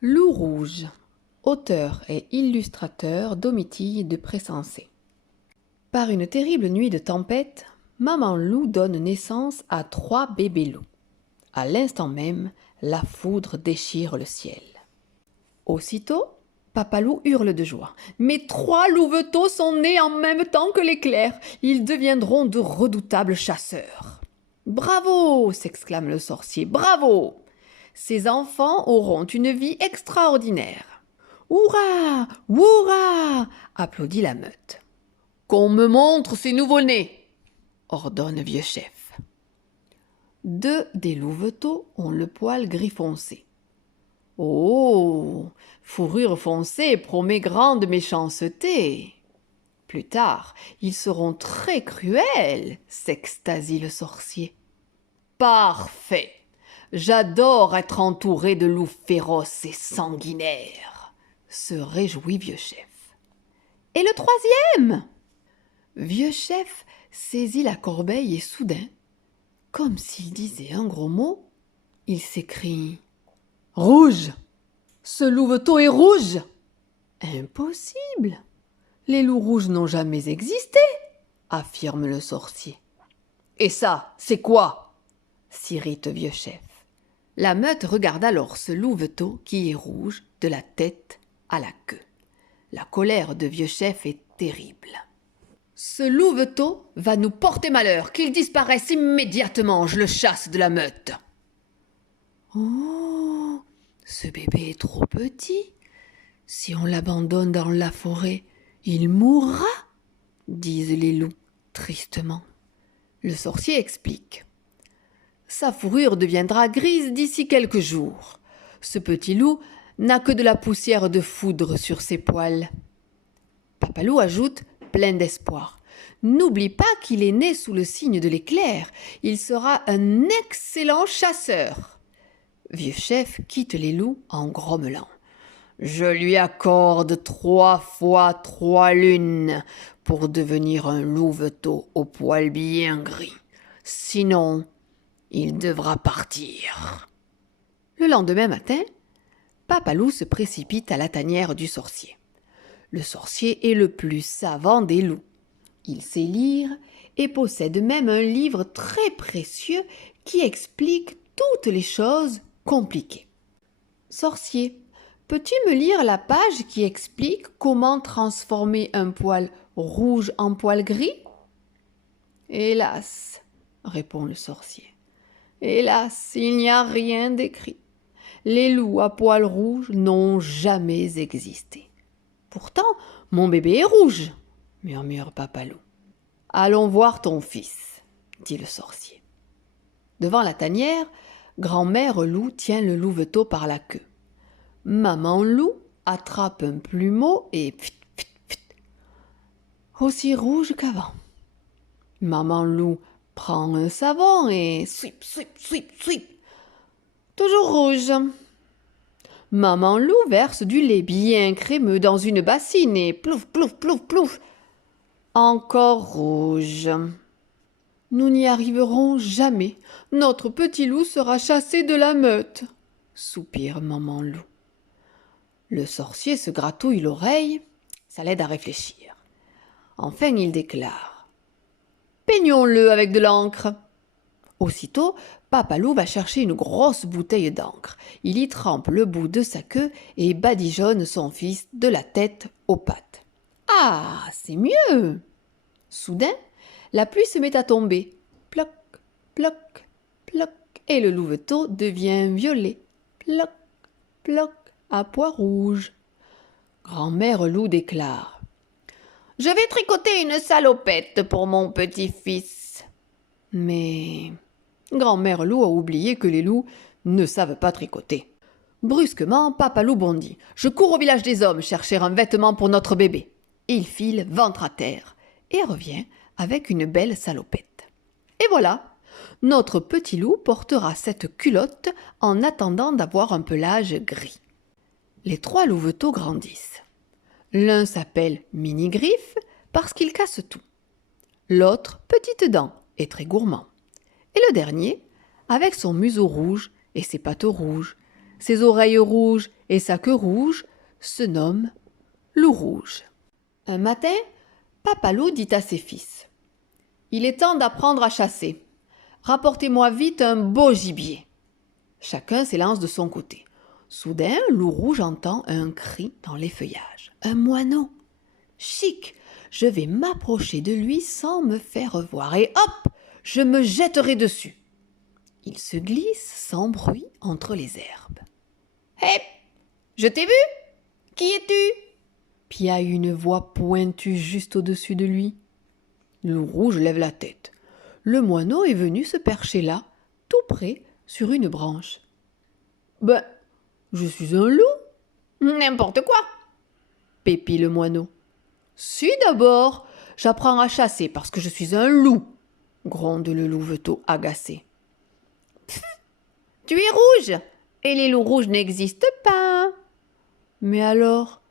Loup rouge, auteur et illustrateur Domitille de Pressensé. Par une terrible nuit de tempête, maman loup donne naissance à 3 bébés loups. À l'instant même, la foudre déchire le ciel. Aussitôt, papa loup hurle de joie. Mes 3 louveteaux sont nés en même temps que l'éclair. Ils deviendront de redoutables chasseurs. Bravo, s'exclame le sorcier, bravo! Ces enfants auront une vie extraordinaire. Hourra! Hourra! Applaudit la meute. Qu'on me montre ces nouveau-nés, ordonne vieux chef. 2 des louveteaux ont le poil gris foncé. Oh, fourrure foncée promet grande méchanceté. Plus tard, ils seront très cruels, s'extasie le sorcier. Parfait. J'adore être entouré de loups féroces et sanguinaires, se réjouit vieux chef. Et le 3e? Vieux chef saisit la corbeille et soudain, comme s'il disait un gros mot, il s'écrie « Rouge! Ce louveteau est rouge !»« Impossible! Les loups rouges n'ont jamais existé !» affirme le sorcier. « Et ça, c'est quoi ?» s'irrite vieux chef. La meute regarde alors ce louveteau qui est rouge de la tête à la queue. La colère de vieux chef est terrible. Ce louveteau va nous porter malheur, qu'il disparaisse immédiatement, je le chasse de la meute. Oh, ce bébé est trop petit. Si on l'abandonne dans la forêt, il mourra, disent les loups tristement. Le sorcier explique. Sa fourrure deviendra grise d'ici quelques jours. Ce petit loup n'a que de la poussière de foudre sur ses poils. Papa loup ajoute, plein d'espoir. N'oublie pas qu'il est né sous le signe de l'éclair. Il sera un excellent chasseur. Vieux chef quitte les loups en grommelant. Je lui accorde 3 fois 3 lunes pour devenir un louveteau au poil bien gris. Sinon, il devra partir. Le lendemain matin, papa loup se précipite à la tanière du sorcier. Le sorcier est le plus savant des loups. Il sait lire et possède même un livre très précieux qui explique toutes les choses compliquées. Sorcier, peux-tu me lire la page qui explique comment transformer un poil rouge en poil gris ? Hélas, répond le sorcier. Hélas, il n'y a rien d'écrit. Les loups à poils rouges n'ont jamais existé. Pourtant, mon bébé est rouge, murmure papa loup. Allons voir ton fils, dit le sorcier. Devant la tanière, grand-mère loup tient le louveteau par la queue. Maman loup attrape un plumeau et pfit, pfit, pfit, aussi rouge qu'avant. Maman loup prend un savon et swip, swip, swip, swip, toujours rouge. Maman loup verse du lait bien crémeux dans une bassine et plouf, plouf, plouf, plouf, encore rouge. Nous n'y arriverons jamais. Notre petit loup sera chassé de la meute, soupire maman loup. Le sorcier se gratouille l'oreille, ça l'aide à réfléchir. Enfin, il déclare « Peignons-le avec de l'encre !» Aussitôt, papa loup va chercher une grosse bouteille d'encre. Il y trempe le bout de sa queue et badigeonne son fils de la tête aux pattes. Ah, c'est mieux! Soudain, la pluie se met à tomber. Ploc, ploc, ploc, et le louveteau devient violet. Ploc, ploc, à pois rouge. Grand-mère loup déclare « Je vais tricoter une salopette pour mon petit-fils. » Mais grand-mère loup a oublié que les loups ne savent pas tricoter. Brusquement, papa loup bondit. « Je cours au village des hommes chercher un vêtement pour notre bébé. » Il file ventre à terre et revient avec une belle salopette. Et voilà, notre petit loup portera cette culotte en attendant d'avoir un pelage gris. Les 3 louveteaux grandissent. L'un s'appelle Mini-Griffe parce qu'il casse tout. L'autre, Petite Dent, est très gourmand. Et le dernier, avec son museau rouge et ses pattes rouges, ses oreilles rouges et sa queue rouge, se nomme Loup Rouge. Un matin, Papa Loup dit à ses fils : « Il est temps d'apprendre à chasser. Rapportez-moi vite un beau gibier. » Chacun s'élance de son côté. Soudain, Loup Rouge entend un cri dans les feuillages. Un moineau. Chic, je vais m'approcher de lui sans me faire voir et hop, je me jetterai dessus. Il se glisse sans bruit entre les herbes. « Hé, je t'ai vu ? Qui es-tu » pia une voix pointue juste au-dessus de lui. Loup Rouge lève la tête. Le moineau est venu se percher là, tout près, sur une branche. « Ben, je suis un loup. »« N'importe quoi !» pépit le moineau. « Si d'abord, j'apprends à chasser parce que je suis un loup !» gronde le louveteau agacé. « Pfff, tu es rouge et les loups rouges n'existent pas. »« Mais alors,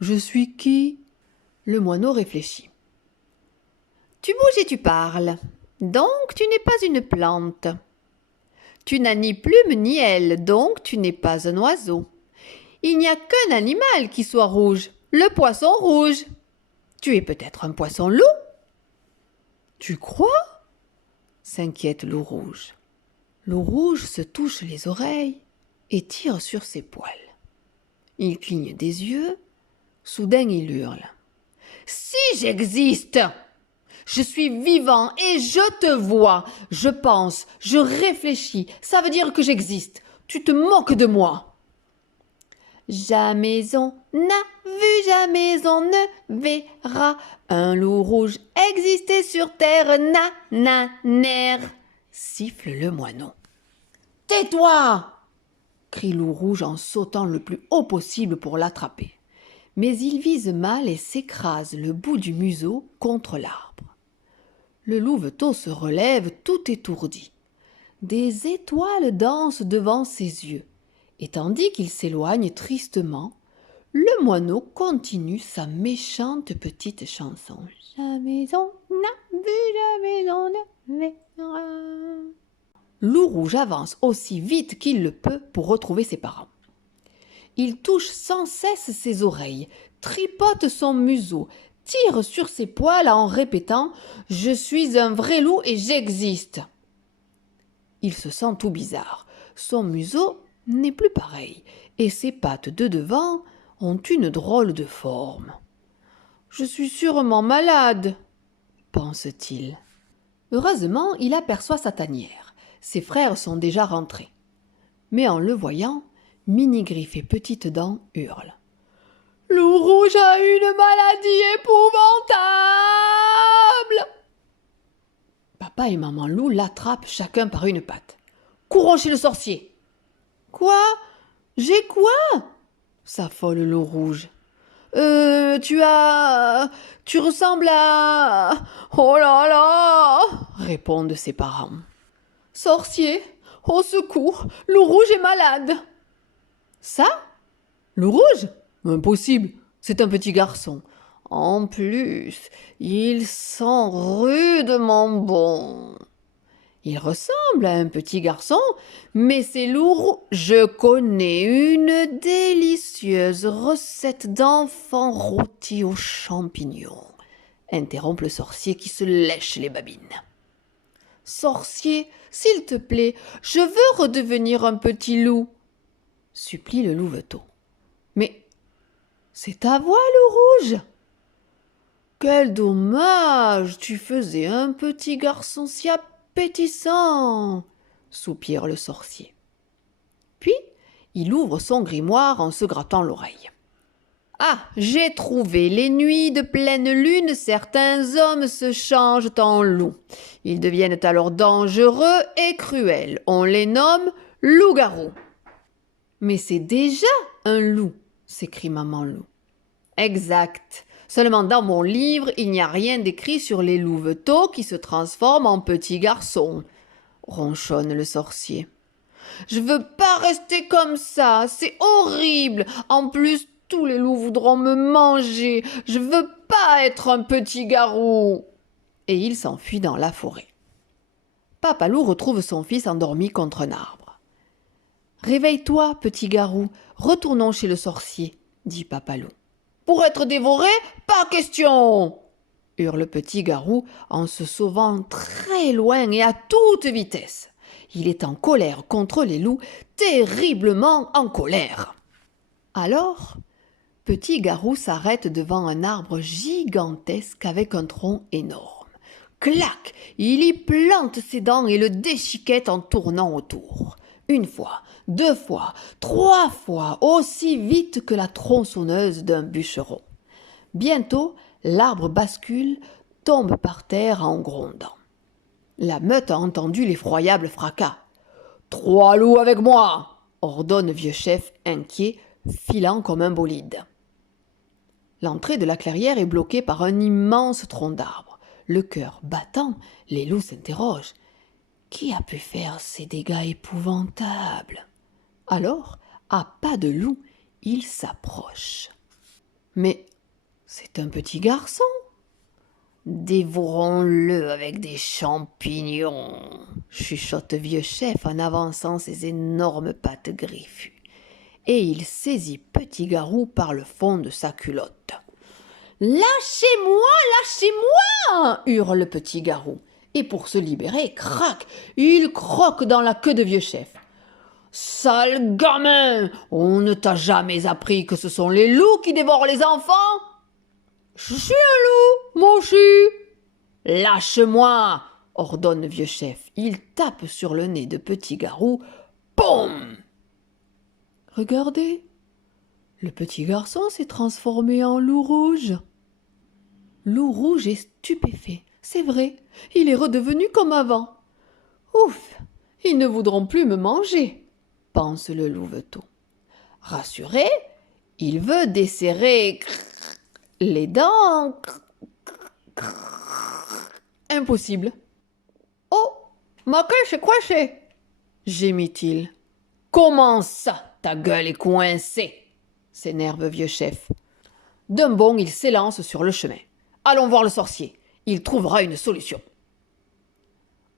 je suis qui ?» Le moineau réfléchit. « Tu bouges et tu parles, donc tu n'es pas une plante. Tu n'as ni plume ni aile, donc tu n'es pas un oiseau. Il n'y a qu'un animal qui soit rouge, le poisson rouge. Tu es peut-être un poisson loup ?»« Tu crois ?» s'inquiète Loup Rouge. Loup Rouge se touche les oreilles et tire sur ses poils. Il cligne des yeux, soudain il hurle. « Si j'existe ! Je suis vivant et je te vois, je pense, je réfléchis, ça veut dire que j'existe. Tu te moques de moi. » Jamais on n'a vu, jamais on ne verra un loup rouge exister sur terre, ner, siffle le moineau. « Tais-toi !» crie Loup Rouge en sautant le plus haut possible pour l'attraper. Mais il vise mal et s'écrase le bout du museau contre l'arbre. Le louveteau se relève tout étourdi. Des étoiles dansent devant ses yeux, et tandis qu'il s'éloigne tristement, le moineau continue sa méchante petite chanson. Jamais on n'a vu, jamais on ne verra. Loup Rouge avance aussi vite qu'il le peut pour retrouver ses parents. Il touche sans cesse ses oreilles, tripote son museau, tire sur ses poils en répétant « Je suis un vrai loup et j'existe !» Il se sent tout bizarre. Son museau n'est plus pareil et ses pattes de devant ont une drôle de forme. « Je suis sûrement malade !» pense-t-il. Heureusement, il aperçoit sa tanière. Ses frères sont déjà rentrés. Mais en le voyant, Mini-Griffe et Petite Dent hurlent. « Loup Rouge a une maladie épouvantable !» Papa et Maman Loup l'attrapent chacun par une patte. « Courons chez le sorcier !»« Quoi ? J'ai quoi ?» s'affole Loup Rouge. Tu ressembles à... » « Oh là là !» répondent ses parents. « Sorcier, au secours, Loup Rouge est malade !»« Ça ? Loup Rouge ? Impossible, c'est un petit garçon. En plus, il sent rudement bon. Il ressemble à un petit garçon, mais c'est lourd. Je connais une délicieuse recette d'enfant rôti aux champignons, interrompt le sorcier qui se lèche les babines. Sorcier, s'il te plaît, je veux redevenir un petit loup, supplie le louveteau. Mais c'est ta voix, Loup Rouge. Quel dommage, tu faisais un petit garçon si appétissant, soupire le sorcier. Puis, il ouvre son grimoire en se grattant l'oreille. Ah, j'ai trouvé, les nuits de pleine lune, certains hommes se changent en loups. Ils deviennent alors dangereux et cruels. On les nomme loups-garous. Mais c'est déjà un loup, s'écrie Maman Loup. Exact. Seulement dans mon livre, il n'y a rien d'écrit sur les louveteaux qui se transforment en petits garçons, ronchonne le sorcier. Je veux pas rester comme ça, c'est horrible. En plus, tous les loups voudront me manger. Je veux pas être un petit garou. Et il s'enfuit dans la forêt. Papa Loup retrouve son fils endormi contre un arbre. Réveille-toi, petit garou, retournons chez le sorcier, dit Papa Loup. Pour être dévoré, pas question, hurle le petit garou en se sauvant très loin et à toute vitesse. Il est en colère contre les loups, terriblement en colère. Alors, Petit Garou s'arrête devant un arbre gigantesque avec un tronc énorme. Clac! Il y plante ses dents et le déchiquette en tournant autour. Une fois, 2 fois, 3 fois, aussi vite que la tronçonneuse d'un bûcheron. Bientôt, l'arbre bascule, tombe par terre en grondant. La meute a entendu l'effroyable fracas. « 3 loups avec moi !» ordonne Vieux Chef inquiet, filant comme un bolide. L'entrée de la clairière est bloquée par un immense tronc d'arbre. Le cœur battant, les loups s'interrogent. Qui a pu faire ces dégâts épouvantables? Alors, à pas de loup, ils s'approchent. Mais c'est un petit garçon. Dévorons-le avec des champignons, chuchote Vieux Chef en avançant ses énormes pattes griffues. Et il saisit Petit Garou par le fond de sa culotte. « Lâchez-moi, lâchez-moi » hurle Petit Garou. Et pour se libérer, crac, il croque dans la queue de Vieux Chef. « Sale gamin, on ne t'a jamais appris que ce sont les loups qui dévorent les enfants ?»« Je suis un loup, moi aussi !»« Lâche-moi » ordonne Vieux Chef. Il tape sur le nez de Petit Garou. Boum ! Regardez, le petit garçon s'est transformé en loup rouge. Loup rouge est stupéfait, c'est vrai, il est redevenu comme avant. Ouf, ils ne voudront plus me manger, pense le louveteau. Rassuré, il veut desserrer les dents. Impossible. Oh, ma queue est coincée, gémit-il. Comment ça, ta gueule est coincée, s'énerve Vieux Chef. D'un bond, il s'élance sur le chemin. Allons voir le sorcier, il trouvera une solution.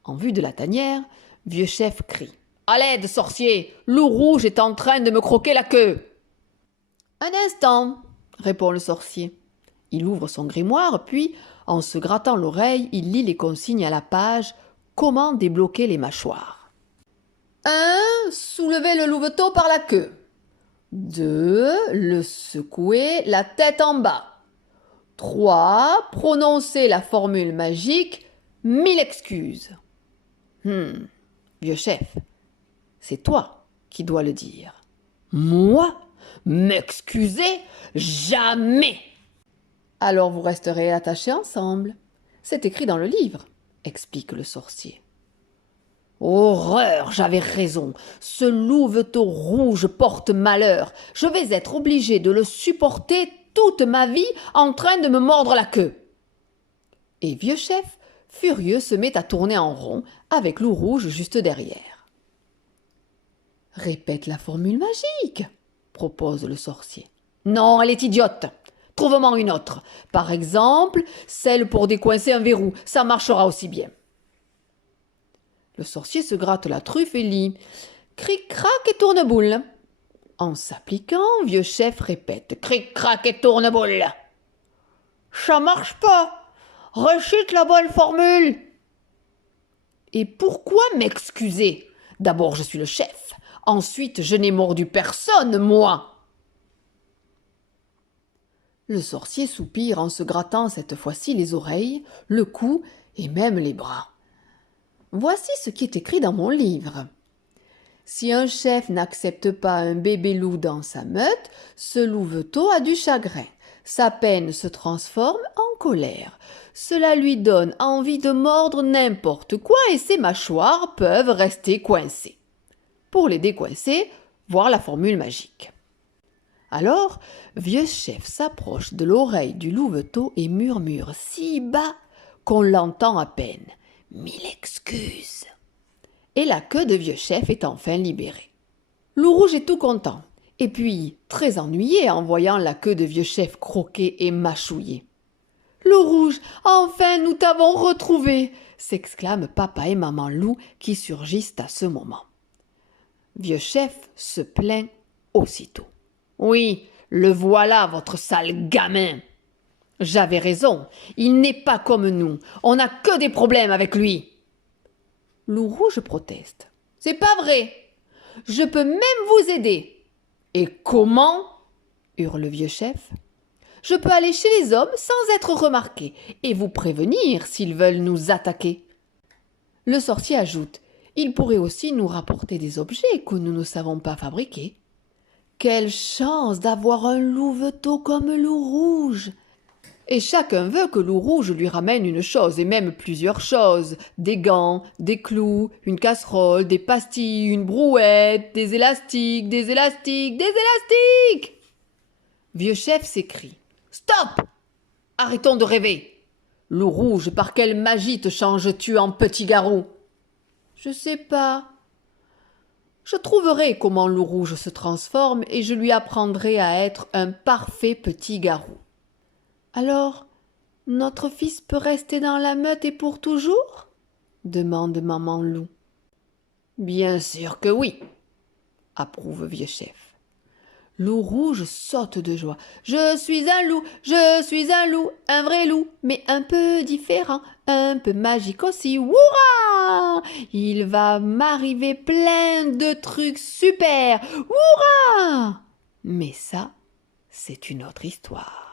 En vue de la tanière, Vieux Chef crie. À l'aide, sorcier, Loup Rouge est en train de me croquer la queue. Un instant, répond le sorcier. Il ouvre son grimoire, puis, en se grattant l'oreille, il lit les consignes à la page « Comment débloquer les mâchoires ». 1. Soulever le louveteau par la queue. 2. Le secouer la tête en bas. 3. Prononcer la formule magique « 1000 excuses ». Vieux Chef, c'est toi qui dois le dire. Moi? M'excuser? Jamais! Alors vous resterez attachés ensemble. C'est écrit dans le livre, explique le sorcier. Horreur, j'avais raison. Ce louveteau rouge porte malheur. Je vais être obligé de le supporter toute ma vie en train de me mordre la queue. Et Vieux Chef, furieux, se met à tourner en rond avec Loup Rouge juste derrière. Répète la formule magique, propose le sorcier. Non, elle est idiote. Trouve-moi une autre. Par exemple, celle pour décoincer un verrou. Ça marchera aussi bien. Le sorcier se gratte la truffe et lit « Cric-crac et tourneboule ». En s'appliquant, Vieux Chef répète « Cric-crac et tourneboule ». Ça marche pas. Récite la bonne formule. Et pourquoi m'excuser? D'abord, je suis le chef. Ensuite, je n'ai mordu personne, moi. Le sorcier soupire en se grattant cette fois-ci les oreilles, le cou et même les bras. Voici ce qui est écrit dans mon livre. Si un chef n'accepte pas un bébé loup dans sa meute, ce louveteau a du chagrin. Sa peine se transforme en colère. Cela lui donne envie de mordre n'importe quoi et ses mâchoires peuvent rester coincées. Pour les décoincer, voir la formule magique. Alors, Vieux Chef s'approche de l'oreille du louveteau et murmure si bas qu'on l'entend à peine. 1000 excuses. Et la queue de Vieux Chef est enfin libérée. Loup Rouge est tout content, et puis très ennuyé en voyant la queue de Vieux Chef croquer et mâchouiller. « Loup Rouge, enfin nous t'avons retrouvé !» s'exclament papa et maman loup qui surgissent à ce moment. Vieux chef se plaint aussitôt. Oui, le voilà, votre sale gamin. J'avais raison, il n'est pas comme nous, on n'a que des problèmes avec lui. Loup Rouge proteste. C'est pas vrai, je peux même vous aider. Et comment? Hurle le vieux chef. Je peux aller chez les hommes sans être remarqué et vous prévenir s'ils veulent nous attaquer. Le sorcier ajoute. Il pourrait aussi nous rapporter des objets que nous ne savons pas fabriquer. Quelle chance d'avoir un louveteau comme Loup Rouge! Et chacun veut que Loup Rouge lui ramène une chose, et même plusieurs choses. Des gants, des clous, une casserole, des pastilles, une brouette, des élastiques, des élastiques, des élastiques! Vieux chef s'écrie. Stop! Arrêtons de rêver. Loup Rouge, par quelle magie te changes-tu en petit garou? Je sais pas. Je trouverai comment Loup Rouge se transforme et je lui apprendrai à être un parfait petit garou. Alors, notre fils peut rester dans la meute et pour toujours? Demande maman Loup. Bien sûr que oui, approuve Vieux chef. Loup Rouge saute de joie. Je suis un loup, un vrai loup, mais un peu différent, un peu magique aussi. Wouhra! Il va m'arriver plein de trucs super. Wouhra! Mais ça, c'est une autre histoire.